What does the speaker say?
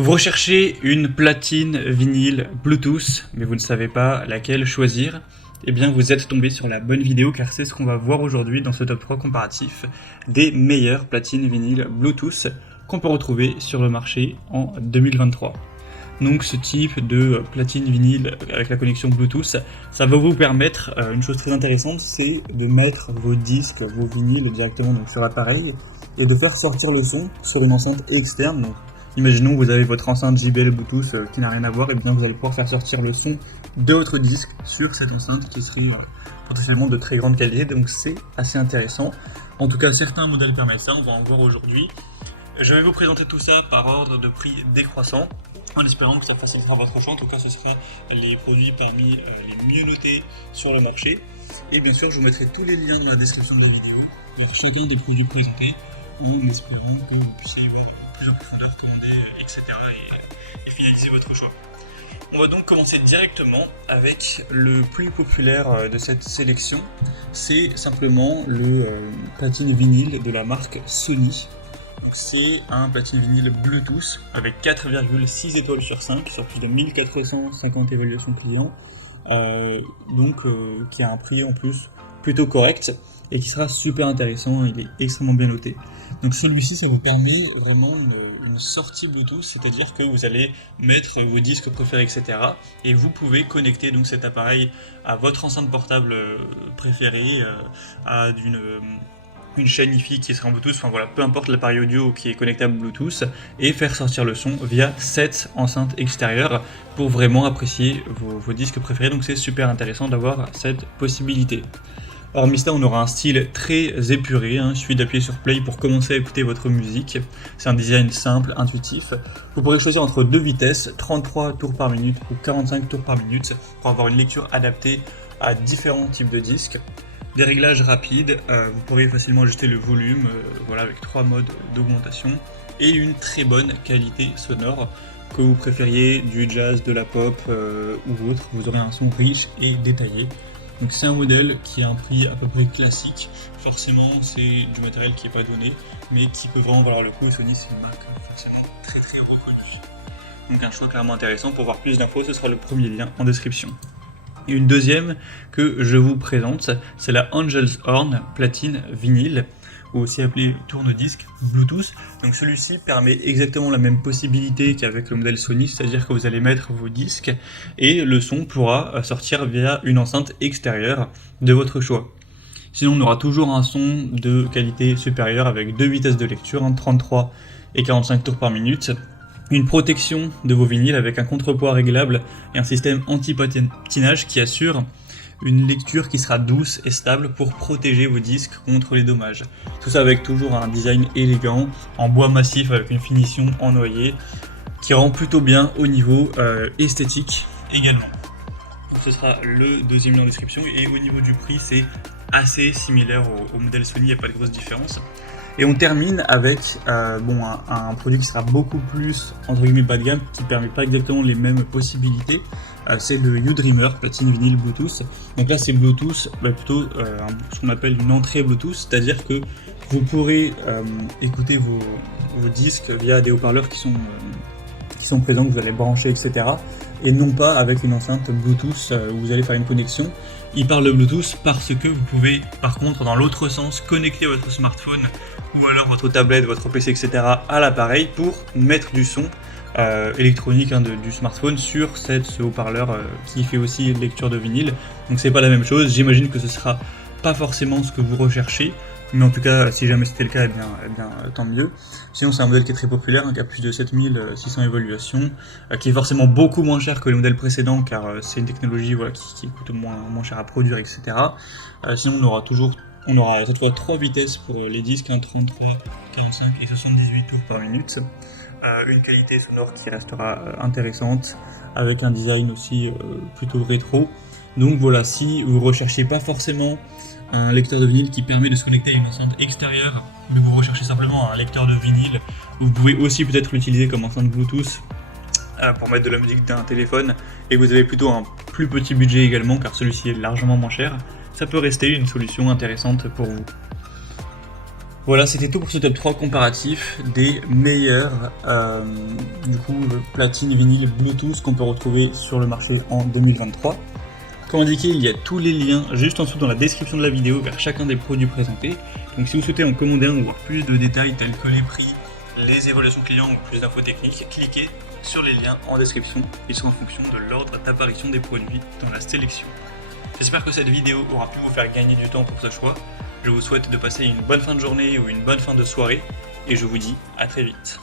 Vous recherchez une platine vinyle Bluetooth, mais vous ne savez pas laquelle choisir. Eh bien, vous êtes tombé sur la bonne vidéo car c'est ce qu'on va voir aujourd'hui dans ce top 3 comparatif des meilleures platines vinyle Bluetooth qu'on peut retrouver sur le marché en 2023. Donc ce type de platine vinyle avec la connexion Bluetooth, ça va vous permettre, une chose très intéressante, c'est de mettre vos disques, vos vinyles directement donc, sur l'appareil et de faire sortir le son sur une enceinte externe. Donc, imaginons que vous avez votre enceinte JBL Bluetooth qui n'a rien à voir, et bien vous allez pouvoir faire sortir le son de votre disque sur cette enceinte qui serait potentiellement de très grande qualité, donc c'est assez intéressant. En tout cas, certains modèles permettent ça, on va en voir aujourd'hui. Je vais vous présenter tout ça par ordre de prix décroissant, en espérant que ça facilitera votre choix. En tout cas, ce sera les produits parmi les mieux notés sur le marché. Et bien sûr, je vous mettrai tous les liens dans la description de la vidéo vers chacun des produits présentés, en espérant que vous puissiez voir plus en profondeur, commander, etc. et finaliser votre choix. On va donc commencer directement avec le plus populaire de cette sélection. C'est simplement le platine vinyle de la marque Sony. Donc c'est un platine vinyle Bluetooth avec 4,6 étoiles sur 5 sur plus de 1450 évaluations clients, qui a un prix en plus plutôt correct et qui sera super intéressant, il est extrêmement bien noté. Donc celui-ci, ça vous permet vraiment une sortie Bluetooth, c'est-à-dire que vous allez mettre vos disques préférés, etc. Et vous pouvez connecter donc cet appareil à votre enceinte portable préférée, à une chaîne Hi-Fi qui sera en Bluetooth, enfin voilà, peu importe l'appareil audio qui est connectable Bluetooth, et faire sortir le son via cette enceinte extérieure pour vraiment apprécier vos disques préférés. Donc c'est super intéressant d'avoir cette possibilité. Hormis ça, on aura un style très épuré, il suffit d'appuyer sur play pour commencer à écouter votre musique. C'est un design simple, intuitif. Vous pourrez choisir entre deux vitesses, 33 tours par minute ou 45 tours par minute, pour avoir une lecture adaptée à différents types de disques. Des réglages rapides, vous pourrez facilement ajuster le volume, avec 3 modes d'augmentation, et une très bonne qualité sonore. Que vous préfériez du jazz, de la pop ou autre, vous aurez un son riche et détaillé. Donc c'est un modèle qui a un prix à peu près classique, forcément c'est du matériel qui n'est pas donné, mais qui peut vraiment valoir le coup, et Sony c'est une marque forcément très très reconnue. Donc un choix clairement intéressant. Pour voir plus d'infos, ce sera le premier lien en description. Et une deuxième que je vous présente, c'est la Angel's Horn platine vinyle, ou aussi appelé tourne-disque Bluetooth. Donc celui-ci permet exactement la même possibilité qu'avec le modèle Sony, c'est-à-dire que vous allez mettre vos disques et le son pourra sortir via une enceinte extérieure de votre choix. Sinon on aura toujours un son de qualité supérieure avec deux vitesses de lecture, 33 et 45 tours par minute, une protection de vos vinyles avec un contrepoids réglable et un système anti-patinage qui assure une lecture qui sera douce et stable pour protéger vos disques contre les dommages. Tout ça avec toujours un design élégant, en bois massif avec une finition en noyer, qui rend plutôt bien au niveau esthétique également. Donc ce sera le deuxième lien en description, et au niveau du prix c'est assez similaire au modèle Sony, il n'y a pas de grosse différence. Et on termine avec un produit qui sera beaucoup plus entre guillemets bas de gamme, qui ne permet pas exactement les mêmes possibilités. C'est le U-Dreamer platine vinyle Bluetooth. Donc là c'est Bluetooth, plutôt ce qu'on appelle une entrée Bluetooth, c'est-à-dire que vous pourrez écouter vos disques via des haut-parleurs qui sont présents, que vous allez brancher, etc. Et non pas avec une enceinte Bluetooth où vous allez faire une connexion. Il parle de Bluetooth parce que vous pouvez par contre dans l'autre sens connecter votre smartphone ou alors votre tablette, votre PC, etc. à l'appareil pour mettre du son électronique du smartphone sur ce haut-parleur qui fait aussi lecture de vinyle. Donc c'est pas la même chose, j'imagine que ce sera pas forcément ce que vous recherchez, mais en tout cas si jamais c'était le cas, tant mieux. Sinon c'est un modèle qui est très populaire, qui a plus de 7600 évaluations, qui est forcément beaucoup moins cher que le modèle précédent car c'est une technologie qui coûte moins cher à produire, etc. Sinon on aura cette fois 3 vitesses pour les disques, 33, 45 et 78 tours par minute. Une qualité sonore qui restera intéressante, avec un design aussi plutôt rétro. Donc voilà, si vous recherchez pas forcément un lecteur de vinyle qui permet de se connecter à une enceinte extérieure, mais vous recherchez simplement un lecteur de vinyle, vous pouvez aussi peut-être l'utiliser comme enceinte Bluetooth pour mettre de la musique d'un téléphone, et vous avez plutôt un plus petit budget également car celui-ci est largement moins cher, ça peut rester une solution intéressante pour vous. Voilà, c'était tout pour ce top 3 comparatif des meilleurs platine, vinyle, Bluetooth qu'on peut retrouver sur le marché en 2023. Comme indiqué, il y a tous les liens juste en dessous dans la description de la vidéo vers chacun des produits présentés. Donc si vous souhaitez en commander un ou voir plus de détails tels que les prix, les évaluations clients ou plus d'infos techniques, cliquez sur les liens en description. Ils sont en fonction de l'ordre d'apparition des produits dans la sélection. J'espère que cette vidéo aura pu vous faire gagner du temps pour ce choix. Je vous souhaite de passer une bonne fin de journée ou une bonne fin de soirée et je vous dis à très vite.